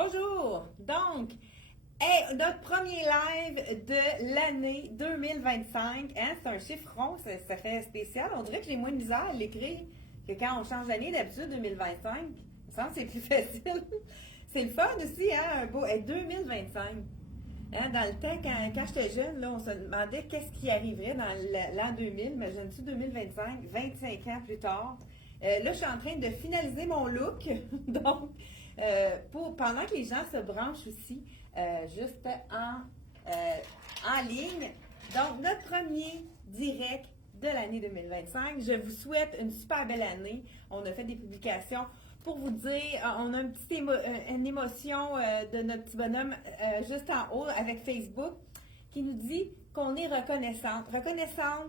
Bonjour! Donc, hey, notre premier live de l'année 2025, hein, c'est un chiffre rond, ça fait spécial. On dirait que j'ai moins de misère à l'écrire que quand on change d'année, d'habitude 2025. Il me semble que c'est plus facile. C'est le fun aussi, hein, un beau 2025. Hein, dans le temps, quand j'étais jeune, là, on se demandait qu'est-ce qui arriverait dans l'an 2000. Imagine-tu 2025, 25 ans plus tard. Là, je suis en train de finaliser mon look. Donc, pendant que les gens se branchent aussi, juste en ligne. Donc, notre premier direct de l'année 2025. Je vous souhaite une super belle année. On a fait des publications pour vous dire, on a une émotion de notre petit bonhomme juste en haut avec Facebook qui nous dit qu'on est reconnaissante. Reconnaissante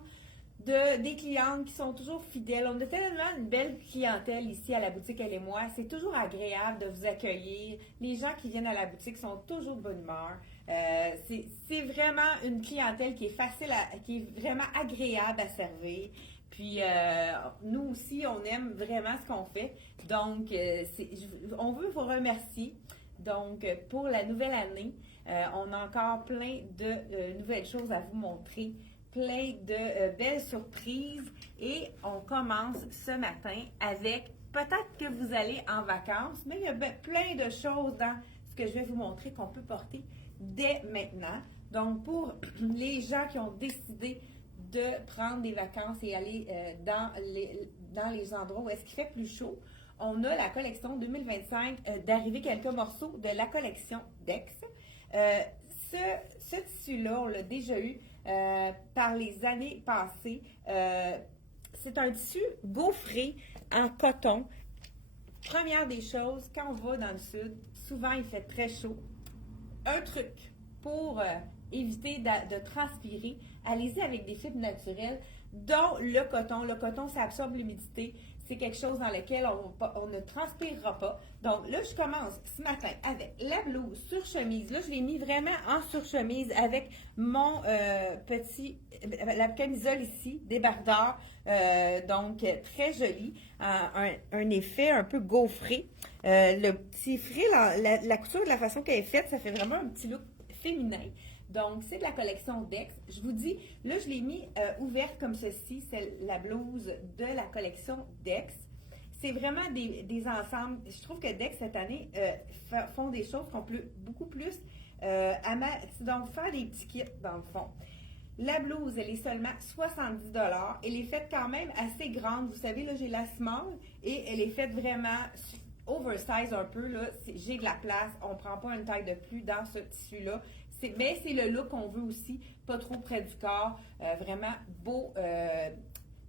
des clientes qui sont toujours fidèles. On a tellement une belle clientèle ici à la boutique Elle et moi. C'est toujours agréable de vous accueillir. Les gens qui viennent à la boutique sont toujours de bonne humeur. C'est vraiment une clientèle qui est qui est vraiment agréable à servir. Puis nous aussi, on aime vraiment ce qu'on fait. Donc, on veut vous remercier. Donc, pour la nouvelle année, on a encore plein de nouvelles choses à vous montrer, plein de belles surprises. Et on commence ce matin avec, peut-être que vous allez en vacances, mais il y a plein de choses dans ce que je vais vous montrer qu'on peut porter dès maintenant. Donc, pour les gens qui ont décidé de prendre des vacances et aller dans les endroits où est-ce qu'il fait plus chaud, on a la collection 2025 d'arriver quelques morceaux de la collection Dex. Ce tissu-là, on l'a déjà eu par les années passées. C'est un tissu gaufré en coton. Première des choses, quand on va dans le sud, souvent il fait très chaud. Un truc pour éviter de transpirer, allez-y avec des fibres naturelles, dont le coton. Le coton, ça absorbe l'humidité. C'est quelque chose dans lequel on ne transpirera pas. Donc là, je commence ce matin avec la blouse sur chemise. Là, je l'ai mis vraiment en surchemise avec mon la camisole ici, débardeur. Donc, très joli. Un effet un peu gaufré. Le petit fil, la couture de la façon qu'elle est faite, ça fait vraiment un petit look féminin. Donc, c'est de la collection Dex. Je vous dis, là, je l'ai mis ouverte comme ceci. C'est la blouse de la collection Dex. C'est vraiment des ensembles. Je trouve que Dex, cette année, font des choses qu'on peut beaucoup plus donc faire des petits kits, dans le fond. La blouse, elle est seulement 70 $. Elle est faite quand même assez grande. Vous savez, là, j'ai la small et elle est faite vraiment oversize un peu. Là, j'ai de la place. On ne prend pas une taille de plus dans ce tissu-là. Mais c'est le look qu'on veut aussi, pas trop près du corps, vraiment beau,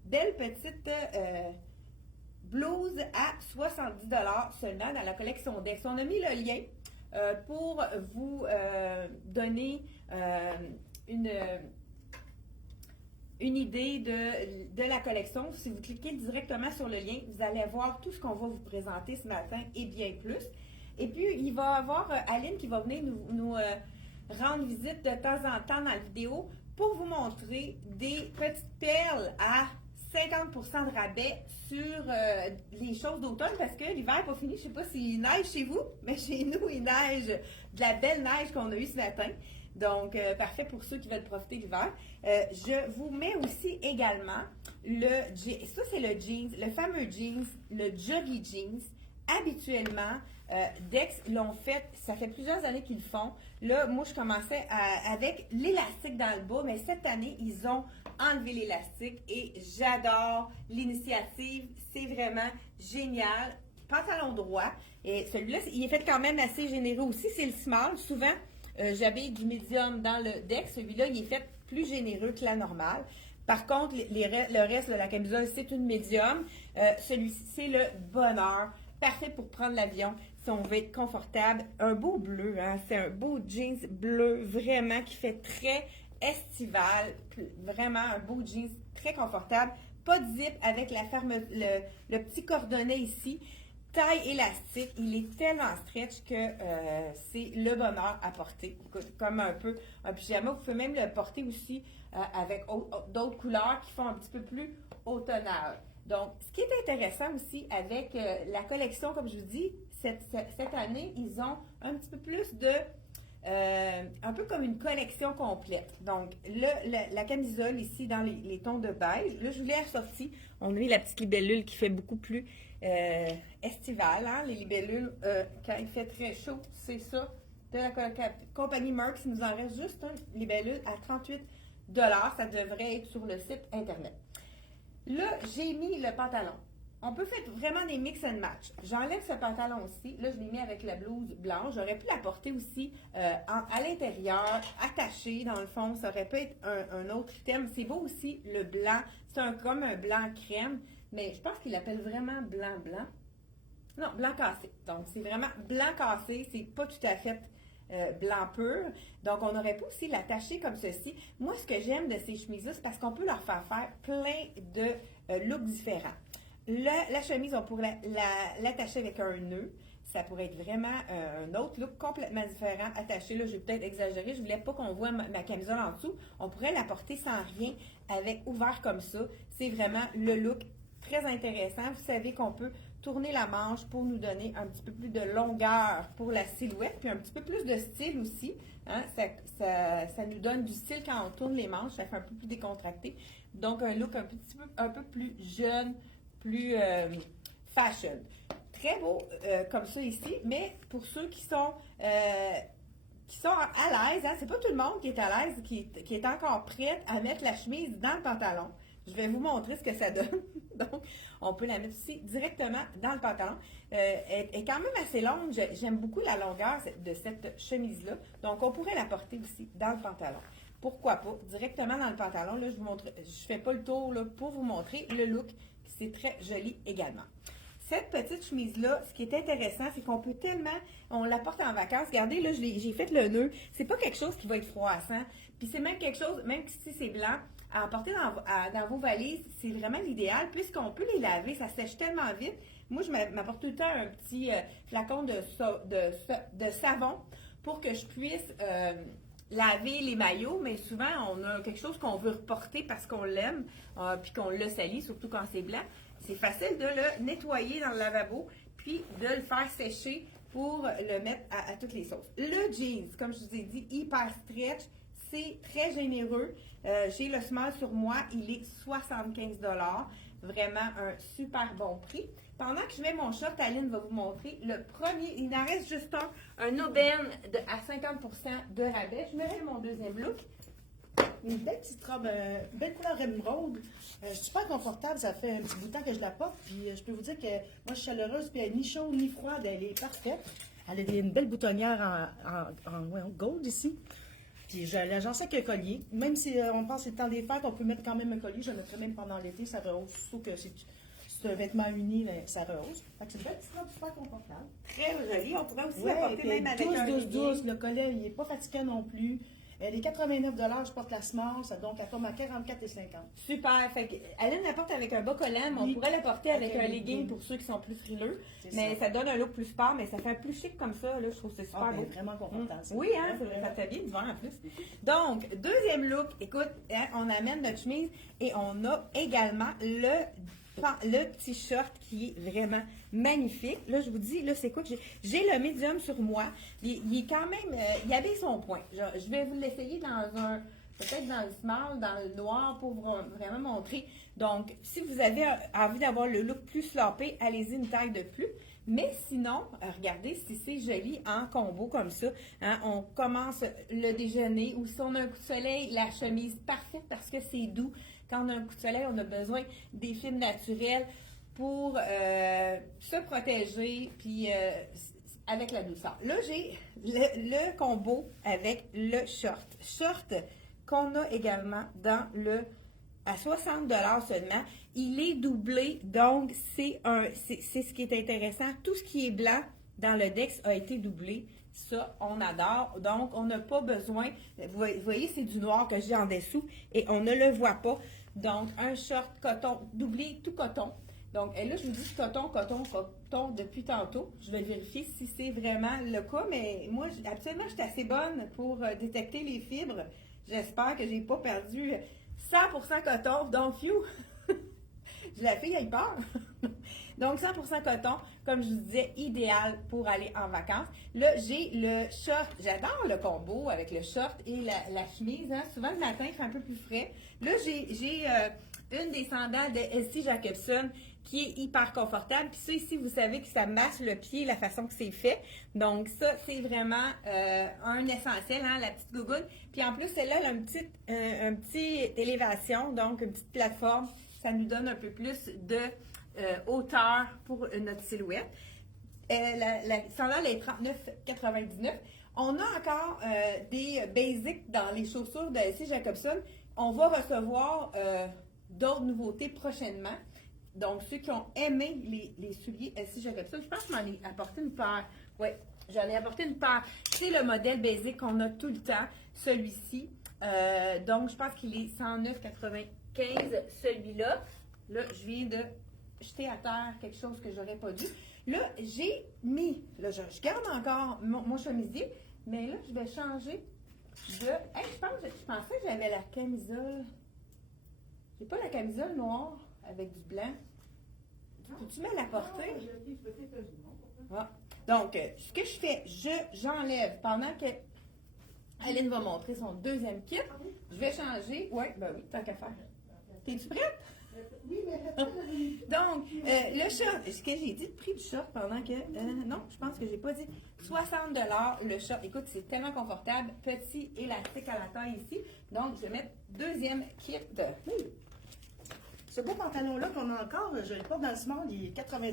belle petite blouse à 70 $ seulement dans la collection Dex. On a mis le lien pour vous donner une idée de la collection. Si vous cliquez directement sur le lien, vous allez voir tout ce qu'on va vous présenter ce matin et bien plus. Et puis, il va y avoir Aline qui va venir nous rendre visite de temps en temps dans la vidéo pour vous montrer des petites perles à 50% de rabais sur les choses d'automne parce que l'hiver n'est pas fini. Je ne sais pas s'il neige chez vous, mais chez nous, il neige de la belle neige qu'on a eue ce matin. Donc, parfait pour ceux qui veulent profiter de l'hiver. Je vous mets aussi également ça c'est le jeans, le fameux jeans, le Jogging Jeans. Habituellement, Dex l'ont fait, ça fait plusieurs années qu'ils le font. Là, moi, je commençais avec l'élastique dans le bas, mais cette année, ils ont enlevé l'élastique et j'adore l'initiative. C'est vraiment génial. Pantalon droit. Et celui-là, il est fait quand même assez généreux aussi. C'est le small. Souvent, j'habille du médium dans le Dex. Celui-là, il est fait plus généreux que la normale. Par contre, le reste de la camisole, c'est une médium. Celui-ci, c'est le bonheur. Parfait pour prendre l'avion si on veut être confortable. Un beau bleu, hein? C'est un beau jeans bleu vraiment qui fait très estival. Vraiment un beau jeans très confortable. Pas de zip avec le petit cordonnet ici. Taille élastique. Il est tellement stretch que c'est le bonheur à porter. Comme un peu un pyjama. Vous pouvez même le porter aussi avec d'autres couleurs qui font un petit peu plus automnal. Donc, ce qui est intéressant aussi avec la collection, comme je vous dis, cette année, ils ont un petit peu plus de... un peu comme une collection complète. Donc, la camisole ici dans les tons de beige. Là, je vous l'ai ressorti. On a mis la petite libellule qui fait beaucoup plus estivale. Hein? Les libellules, quand il fait très chaud, c'est ça. De la compagnie Merck, il nous en reste juste un libellule à 38 $. Ça devrait être sur le site Internet. Là, j'ai mis le pantalon. On peut faire vraiment des mix and match. J'enlève ce pantalon-ci. Là, je l'ai mis avec la blouse blanche. J'aurais pu la porter aussi à l'intérieur, attachée dans le fond. Ça aurait pu être un autre thème. C'est beau aussi, le blanc. C'est comme un blanc crème, mais je pense qu'il l'appelle vraiment blanc-blanc. Non, blanc cassé. Donc, c'est vraiment blanc cassé. C'est pas tout à fait blanc pur. Donc, on aurait pu aussi l'attacher comme ceci. Moi, ce que j'aime de ces chemises-là, c'est parce qu'on peut leur faire plein de looks différents. La chemise, on pourrait l'attacher avec un nœud. Ça pourrait être vraiment un autre look complètement différent attaché. Là, j'ai peut-être exagéré. Je voulais pas qu'on voit ma camisole en dessous. On pourrait la porter sans rien, avec ouvert comme ça. C'est vraiment le look très intéressant. Vous savez qu'on peut tourner la manche pour nous donner un petit peu plus de longueur pour la silhouette, puis un petit peu plus de style aussi. Hein? Ça nous donne du style quand on tourne les manches. Ça fait un peu plus décontracté. Donc, un look un peu plus jeune, plus fashion. Très beau comme ça ici, mais pour ceux qui sont à l'aise, hein, c'est pas tout le monde qui est à l'aise, qui est encore prête à mettre la chemise dans le pantalon. Je vais vous montrer ce que ça donne. Donc, on peut la mettre ici directement dans le pantalon. Elle est quand même assez longue. J'aime beaucoup la longueur de cette chemise-là. Donc, on pourrait la porter aussi dans le pantalon. Pourquoi pas? Directement dans le pantalon. Là, je vous montre, je fais pas le tour là, pour vous montrer le look. C'est très joli également. Cette petite chemise-là, ce qui est intéressant, c'est qu'on peut tellement, on la porte en vacances. Regardez, là, j'ai fait le nœud. C'est pas quelque chose qui va être froissant. Puis c'est même quelque chose, même si c'est blanc, à emporter dans vos valises, c'est vraiment l'idéal, puisqu'on peut les laver, ça sèche tellement vite. Moi, je m'apporte tout le temps un petit flacon de savon pour que je puisse laver les maillots, mais souvent, on a quelque chose qu'on veut reporter parce qu'on l'aime, puis qu'on le salit, surtout quand c'est blanc. C'est facile de le nettoyer dans le lavabo, puis de le faire sécher pour le mettre à toutes les sauces. Le jeans, comme je vous ai dit, hyper stretch, c'est très généreux. J'ai le small sur moi, il est 75 $. Vraiment un super bon prix. Pendant que je mets mon short, Aline va vous montrer le premier. Il en reste juste un aubaine à 50% de rabais. Je mets mon deuxième look. Une belle petite robe, belle couleur émeraude, super confortable, ça fait un petit bout de temps que je la porte, puis je peux vous dire que moi je suis chaleureuse, puis elle est ni chaude ni froide, elle est parfaite. Elle a une belle boutonnière en gold ici, puis je l'agence avec un collier, même si on pense que c'est le temps des fêtes, on peut mettre quand même un collier, je le mettrai même pendant l'été, ça rehausse, sauf que c'est un vêtement uni, ça rehausse. Fait que c'est une belle petite robe super confortable. Très jolie, on pourrait aussi la porter même avec un douce, le collet il n'est pas fatigant non plus. Les 89 $, je porte la small, ça donc elle tombe à 44,50 $. Super. Fait que, Aline la porte avec un bas collant, mais on pourrait la porter avec un legging pour ceux qui sont plus frileux. Mais ça donne un look plus sport, mais ça fait plus chic comme ça. Là, je trouve que c'est super beau. Vraiment confortable. Oui, hein, ça fait bien l'hiver en plus. Donc, deuxième look, écoute, hein, on amène notre chemise et on a également le petit short qui est vraiment magnifique. Là, je vous dis, là, c'est quoi que j'ai le médium sur moi. Il est quand même, il avait son point. Je vais vous l'essayer peut-être dans le small, dans le noir pour vraiment montrer. Donc, si vous avez envie d'avoir le look plus sloppé, allez-y une taille de plus. Mais sinon, regardez si c'est joli en combo comme ça. Hein, on commence le déjeuner ou si on a un coup de soleil, la chemise parfaite parce que c'est doux. Quand on a un coup de soleil, on a besoin des fibres naturelles pour se protéger puis avec la douceur. Là, j'ai le combo avec le short. Short qu'on a également à 60 $ seulement. Il est doublé, donc c'est ce qui est intéressant. Tout ce qui est blanc dans le Dex a été doublé. Ça, on adore. Donc, on n'a pas besoin. Vous voyez, c'est du noir que j'ai en dessous et on ne le voit pas. Donc, un short coton, doublé tout coton. Donc, et là, je vous dis coton depuis tantôt. Je vais vérifier si c'est vraiment le cas, mais moi, absolument, je suis assez bonne pour détecter les fibres. J'espère que j'ai pas perdu 100% coton. Donc, La fille a eu peur. Donc, 100% coton, comme je vous disais, idéal pour aller en vacances. Là, j'ai le short. J'adore le combo avec le short et la chemise. Hein. Souvent, le matin, il fait un peu plus frais. Là, j'ai une des sandales de S.C. Jacobson qui est hyper confortable. Puis ça, ici, vous savez que ça masse le pied, la façon que c'est fait. Donc, ça, c'est vraiment un essentiel, hein, la petite gougoune. Puis en plus, celle-là, elle a une petite élévation, donc une petite plateforme. Ça nous donne un peu plus de hauteur pour notre silhouette. La sandale est 39,99. On a encore des basics dans les chaussures de S.C. Jacobson. On va recevoir d'autres nouveautés prochainement. Donc, ceux qui ont aimé les souliers S.C. Jacobson, je pense que je m'en ai apporté une paire. Oui, j'en ai apporté une paire. C'est le modèle basic qu'on a tout le temps, celui-ci. Donc, je pense qu'il est 109,95, celui-là. Là, je viens de jeter à terre quelque chose que j'aurais pas dû. Là, j'ai mis, là, je garde encore mon chemisier, mais là, je vais changer de... Hey, je pensais que j'avais la camisole. J'ai pas la camisole noire avec du blanc. Peux-tu me la porter? Ah. Donc, ce que je fais, j'enlève pendant que Aline va montrer son deuxième kit. Je vais changer. Oui, ben oui, tant qu'à faire. T'es-tu prête? Oui, mais... Donc, le short, est-ce que j'ai dit le prix du short pendant que... non, je pense que j'ai pas dit. 60 $ le short. Écoute, c'est tellement confortable. Petit élastique à la taille ici. Donc, je vais mettre deuxième kit. Ce beau pantalon-là qu'on a encore, je le porte dans le small, il est 80 $.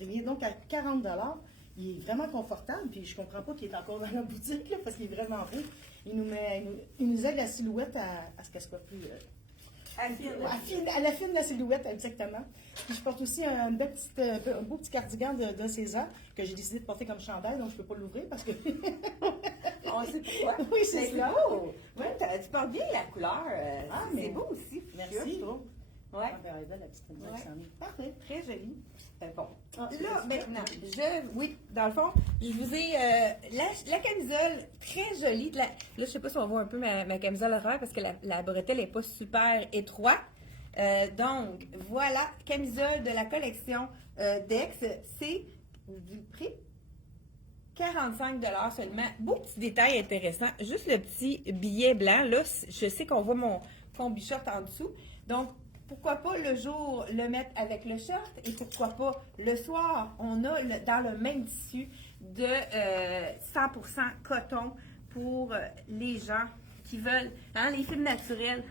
Il revient donc à 40 $. Il est vraiment confortable, puis je comprends pas qu'il est encore dans la boutique, là, parce qu'il est vraiment beau. Il nous aide la silhouette à ce qu'elle soit plus... à l'affine la silhouette, exactement. Puis je porte aussi un beau petit cardigan de César que j'ai décidé de porter comme chandail, donc je ne peux pas l'ouvrir parce que... On sait pourquoi. Oui, c'est ça. Beau. Ouais, tu portes bien la couleur. C'est beau aussi. Merci. Je trouve. Ouais. La petite ouais. Parfait. Très joli. Bon. Ah, là, maintenant, oui, dans le fond, je vous ai la camisole très jolie. Là, je sais pas si on voit un peu ma camisole horaire parce que la bretelle n'est pas super étroite. Donc, voilà, camisole de la collection Dex. C'est du prix 45 $ seulement. Beau petit détail intéressant. Juste le petit billet blanc. Là, je sais qu'on voit mon combi short en dessous. Donc, pourquoi pas le jour le mettre avec le short et pourquoi pas le soir? On a dans le même tissu de 100% coton pour les gens qui veulent, hein, les fibres naturelles.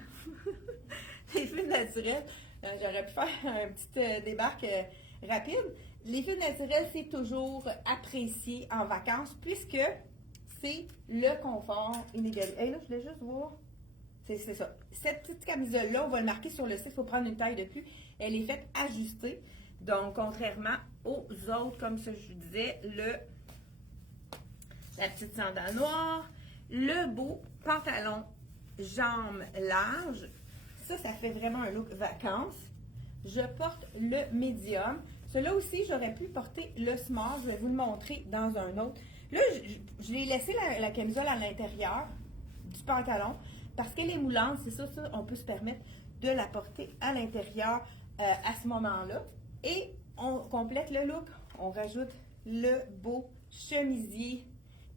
Les fibres naturelles, j'aurais pu faire un petit débarque rapide. Les fibres naturelles, c'est toujours apprécié en vacances puisque c'est le confort inégalé. Hey, là, je voulais juste voir. C'est ça. Cette petite camisole-là, on va le marquer sur le site, il faut prendre une taille de plus. Elle est faite ajustée. Donc, contrairement aux autres, comme ça, je vous disais, la petite sandale noire, le beau pantalon jambes larges. Ça fait vraiment un look vacances. Je porte le médium. Celui-là aussi, j'aurais pu porter le small. Je vais vous le montrer dans un autre. Là, je l'ai laissé la camisole à l'intérieur du pantalon. Parce qu'elle est moulante, c'est ça, on peut se permettre de la porter à l'intérieur à ce moment-là. Et on complète le look. On rajoute le beau chemisier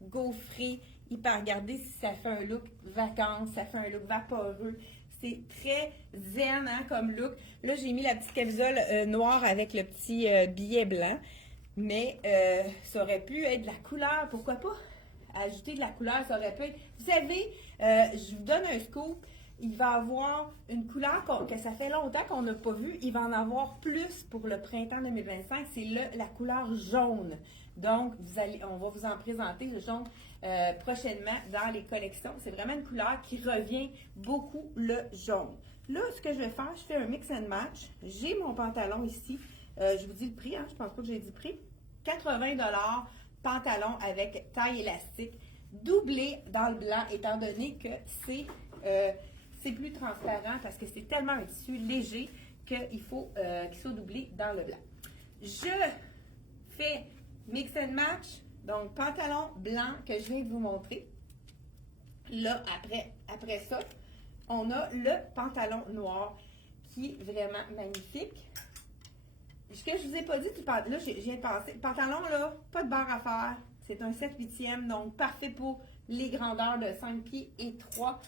gaufré, hyper regardez si ça fait un look vacances, ça fait un look vaporeux. C'est très zen hein, comme look. Là, j'ai mis la petite camisole noire avec le petit billet blanc. Mais ça aurait pu être de la couleur, pourquoi pas? Ajouter de la couleur, ça aurait pu être... Vous savez, je vous donne un scoop, il va avoir une couleur que ça fait longtemps qu'on n'a pas vue. Il va en avoir plus pour le printemps 2025, c'est la couleur jaune. Donc, on va vous en présenter le jaune prochainement dans les collections. C'est vraiment une couleur qui revient beaucoup le jaune. Là, ce que je vais faire, je fais un mix and match. J'ai mon pantalon ici. Je vous dis le prix, hein, je pense pas que j'ai dit le prix. 80 $. Pantalon avec taille élastique, doublé dans le blanc, étant donné que c'est plus transparent parce que c'est tellement un tissu léger qu'il faut qu'il soit doublé dans le blanc. Je fais mix and match, donc pantalon blanc que je viens de vous montrer. Là, après ça, on a le pantalon noir qui est vraiment magnifique. Ce que je vous ai pas dit, là, je viens de passer. Le pantalon, là, pas de barre à faire. C'est un 7/8e, donc parfait pour les grandeurs de 5 pieds et 3.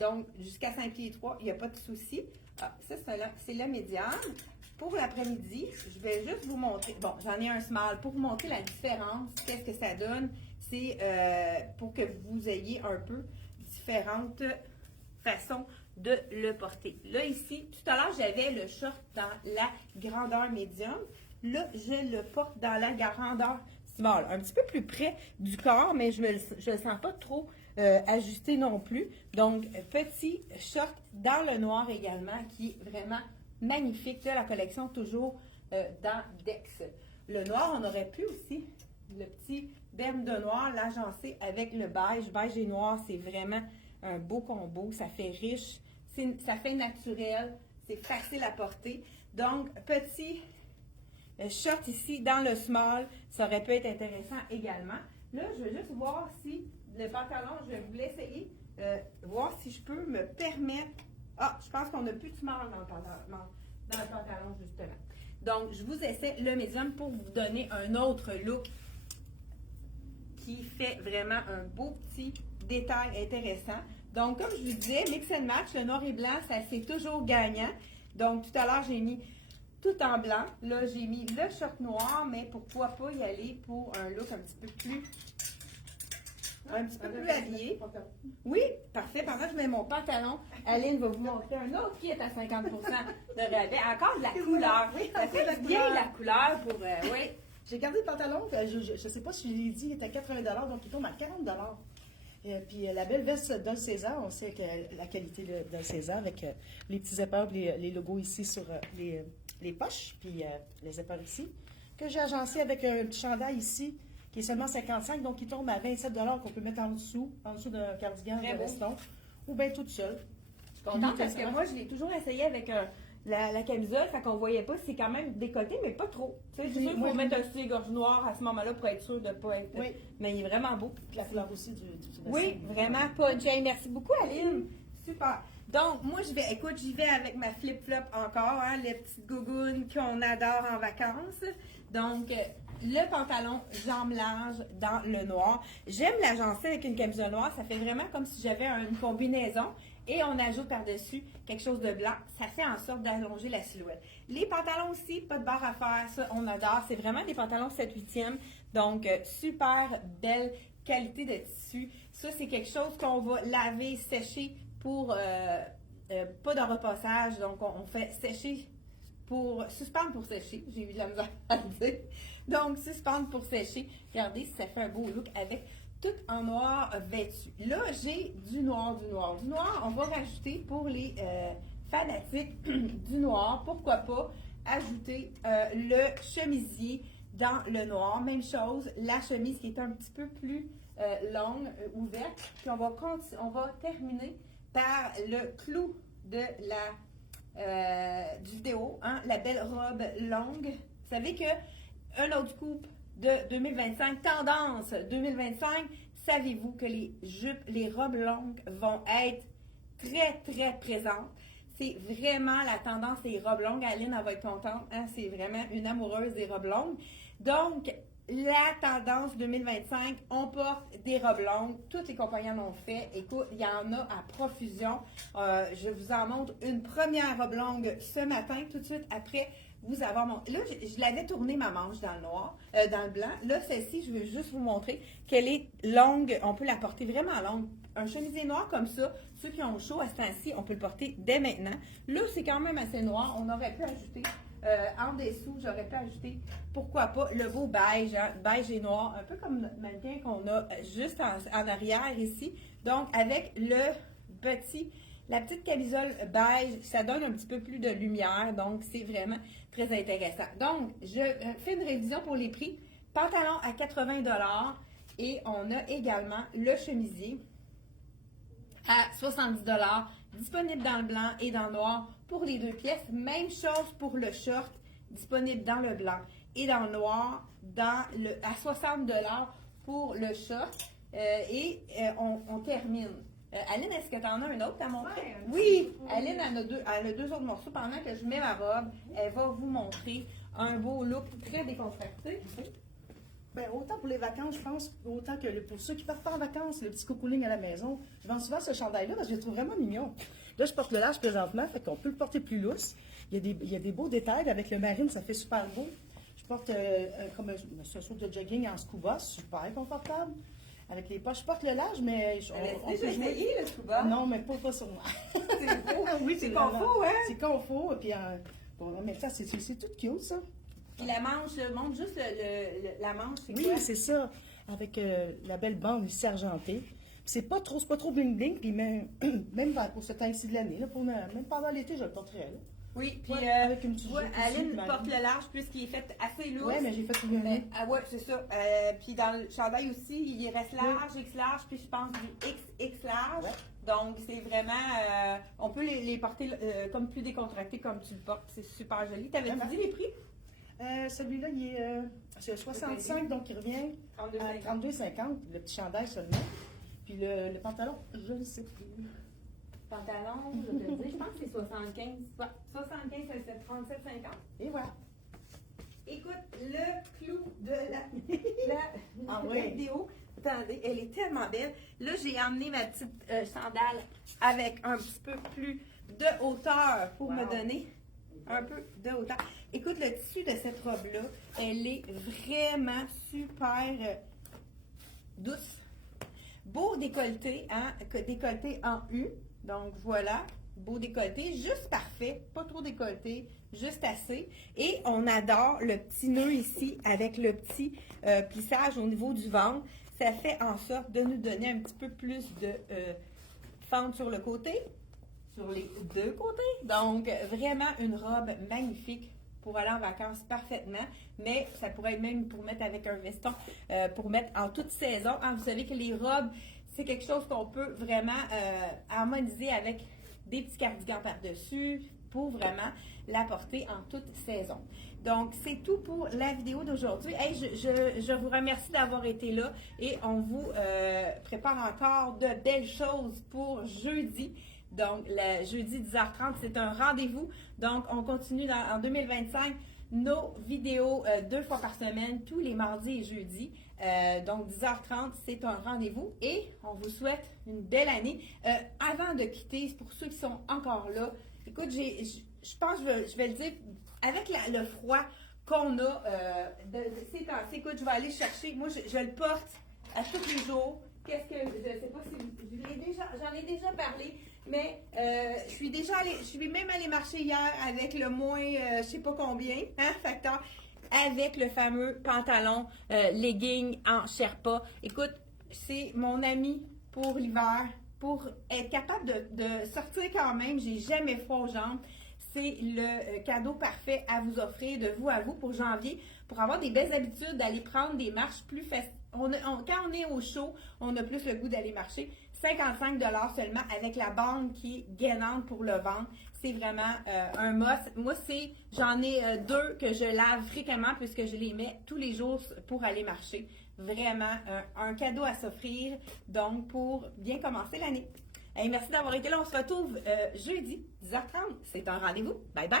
Donc, jusqu'à 5 pieds et 3, il n'y a pas de souci. Ah, ça, c'est le médium. Pour l'après-midi, je vais juste vous montrer. Bon, j'en ai un small. Pour vous montrer la différence, qu'est-ce que ça donne, c'est pour que vous ayez un peu différentes façons de le porter. Là, ici, tout à l'heure, j'avais le short dans la grandeur médium. Là, je le porte dans la grandeur small. Un petit peu plus près du corps, mais je ne le sens pas trop ajusté non plus. Donc, petit short dans le noir également, qui est vraiment magnifique. Là, la collection toujours dans Dex. Le noir, on aurait pu aussi, le petit berne de noir, l'agencer avec le beige. Beige et noir, c'est vraiment un beau combo. Ça fait riche. Ça fait naturel, c'est facile à porter. Donc, petit short ici dans le small, ça aurait pu être intéressant également. Là, je vais juste voir si le pantalon, je vais vous l'essayer, voir si je peux me permettre. Ah, je pense qu'on n'a plus de small dans le pantalon, justement. Donc, je vous essaie le médium pour vous donner un autre look qui fait vraiment un beau petit détail intéressant. Donc, comme je vous disais, mix and match, le noir et blanc, ça c'est toujours gagnant. Donc, tout à l'heure, j'ai mis tout en blanc. Là, j'ai mis le short noir, mais pourquoi pas y aller pour un look un petit peu plus habillé. Oui, parfait. Pendant que je mets mon pantalon, Aline va vous montrer un autre qui est à 50% de rabais. Encore de la couleur. Oui, ça fait bien la couleur pour... oui. J'ai gardé le pantalon, je ne sais pas si je l'ai dit, il est à 80 donc il tombe à 40 Puis la belle veste Dol César, on sait que la qualité de Dol César avec les petits épaules, les logos ici sur les poches, puis les épaules ici, que j'ai agencé avec un petit chandail ici, qui est seulement 55, donc il tombe à 27 qu'on peut mettre en dessous d'un cardigan ou d'un veston, ou bien toute seule. Je suis contente parce que moi, je l'ai toujours essayé avec la camisole, fait qu'on voyait pas, c'est quand même décoté, mais pas trop. Tu sais, c'est sûr qu'il faut mettre un soutien-gorge noir à ce moment-là pour être sûr de ne pas être... Oui. Mais il est vraiment beau. La couleur aussi du oui, vraiment punché. Merci beaucoup, Aline. Super. Donc, moi, j'y vais avec ma flip-flop encore, hein, les petites gougounes qu'on adore en vacances. Donc, le pantalon jambes larges dans le noir. J'aime l'agencer avec une camisole noire. Ça fait vraiment comme si j'avais une combinaison. Et on ajoute par-dessus quelque chose de blanc. Ça fait en sorte d'allonger la silhouette. Les pantalons aussi, pas de barre à faire. Ça, on adore. C'est vraiment des pantalons 7/8e. Donc, super belle qualité de tissu. Ça, c'est quelque chose qu'on va laver, sécher pour... pas de repassage. Donc, on fait sécher suspendre pour sécher. J'ai eu de la misère à le dire. Donc, suspendre pour sécher. Regardez si ça fait un beau look avec tout en noir vêtu. Là, j'ai du noir. Du noir, on va rajouter pour les fanatiques du noir. Pourquoi pas ajouter le chemisier dans le noir. Même chose, la chemise qui est un petit peu plus longue, ouverte. Puis on va terminer par le clou de du vidéo, hein, la belle robe longue. Vous savez que un autre coupe de 2025, tendance 2025, savez-vous que les jupes, les robes longues vont être très, très présentes. C'est vraiment la tendance des robes longues. Aline, elle va être contente. Hein? C'est vraiment une amoureuse des robes longues. Donc, la tendance 2025, on porte des robes longues. Toutes les compagnies en ont fait. Écoute, il y en a à profusion. Je vous en montre une première robe longue ce matin, tout de suite après vous avoir montré. Là, je l'avais tournée ma manche dans le noir, dans le blanc. Là, celle-ci, je veux juste vous montrer qu'elle est longue. On peut la porter vraiment longue. Un chemisier noir comme ça, ceux qui ont chaud à ce temps-ci, on peut le porter dès maintenant. Là, c'est quand même assez noir. On aurait pu ajouter, en dessous, j'aurais pu ajouter, pourquoi pas, le beau beige, hein, beige et noir, un peu comme notre mannequin qu'on a juste en arrière ici. Donc, avec la petite camisole beige, ça donne un petit peu plus de lumière, donc c'est vraiment très intéressant. Donc, je fais une révision pour les prix. Pantalon à 80 $ et on a également le chemisier à 70 $, disponible dans le blanc et dans le noir pour les deux pièces. Même chose pour le short, disponible dans le blanc et dans le noir, à 60 $ pour le short. On termine Aline, est-ce que tu en as un autre à montrer? Ouais, Oui, Aline elle a deux autres morceaux. Pendant que je mets ma robe, elle va vous montrer un beau look très décontracté. Ben, autant pour les vacances, je pense, autant que pour ceux qui partent pas en vacances, le petit cocooning à la maison. Je vends souvent ce chandail-là parce que je le trouve vraiment mignon. Là, je porte le large présentement, fait qu'on peut le porter plus lousse. Il y a des beaux détails. Avec le marine, ça fait super beau. Je porte comme un saut de jogging en scuba, super confortable. Avec les poches, je porte le large, mais On peut essayer le scuba. Non, mais pas sur moi. C'est beau. Oui, C'est confort, hein? C'est confort. Et puis, bon, mais ça, c'est tout cute, ça. Puis la manche, montre juste la manche, c'est Oui, quoi? c'est ça. Avec la belle bande ici argentée. Puis c'est pas trop bling-bling. Puis même pour ce temps-ci de l'année, là, même pendant l'été, je le porterai. Là. Oui, puis Ouais, avec une petite ouais, jupe Aline ici, porte le large puisqu'il est fait assez lourd. Oui, mais j'ai fait tout le Mais, ah ouais, c'est ça. Puis dans le chandail aussi, il reste large, X large, puis je pense du XX large. Ouais. Donc c'est vraiment, on peut les porter comme plus décontractés comme tu le portes. C'est super joli. T'avais-tu dit les prix? Celui-là, il est c'est 65, donc il revient à 32,50. 32,50. Le petit chandail seulement. Puis le pantalon, je ne sais plus. Pantalon, je vais te dire, je pense que c'est 75. Ouais, 75, c'est 37,50. Et voilà. Écoute, le clou de la oui. vidéo, attendez, elle est tellement belle. Là, j'ai emmené ma petite sandale avec un petit peu plus de hauteur pour me donner un peu de hauteur. Écoute, le tissu de cette robe-là, elle est vraiment super douce. Beau décolleté, hein, décolleté en U. Donc voilà, beau décolleté, juste parfait, pas trop décolleté, juste assez. Et on adore le petit nœud ici avec le petit plissage au niveau du ventre. Ça fait en sorte de nous donner un petit peu plus de fente sur le côté, sur les deux côtés. Donc vraiment une robe magnifique pour aller en vacances parfaitement, mais ça pourrait être même pour mettre avec un veston, pour mettre en toute saison. Hein, vous savez que les robes, c'est quelque chose qu'on peut vraiment harmoniser avec des petits cardigans par-dessus pour vraiment la porter en toute saison. Donc, c'est tout pour la vidéo d'aujourd'hui. Hey, je vous remercie d'avoir été là et on vous prépare encore de belles choses pour jeudi. Donc, le jeudi 10h30, c'est un rendez-vous. Donc, on continue en 2025 nos vidéos 2 fois par semaine, tous les mardis et jeudis. Donc, 10h30, c'est un rendez-vous et on vous souhaite une belle année. Avant de quitter, pour ceux qui sont encore là, écoute, je pense que je vais le dire, avec le froid qu'on a ces temps-ci, écoute, je vais aller chercher, moi, je le porte à tous les jours. Qu'est-ce que, je ne sais pas si j'en ai déjà parlé, mais je suis même allée marcher hier avec le moins, je sais pas combien, hein, facteur, avec le fameux pantalon legging en Sherpa. Écoute, c'est mon ami pour l'hiver, pour être capable de sortir quand même. J'ai jamais froid aux jambes. C'est le cadeau parfait à vous offrir de vous à vous pour janvier, pour avoir des belles habitudes d'aller prendre des marches plus faciles. Quand on est au chaud, on a plus le goût d'aller marcher. 55 $ seulement avec la bande qui est gainante pour le ventre. C'est vraiment un must. Moi, j'en ai deux que je lave fréquemment puisque je les mets tous les jours pour aller marcher. Vraiment un cadeau à s'offrir, donc pour bien commencer l'année. Hey, merci d'avoir été là. On se retrouve jeudi 10h30. C'est un rendez-vous. Bye bye!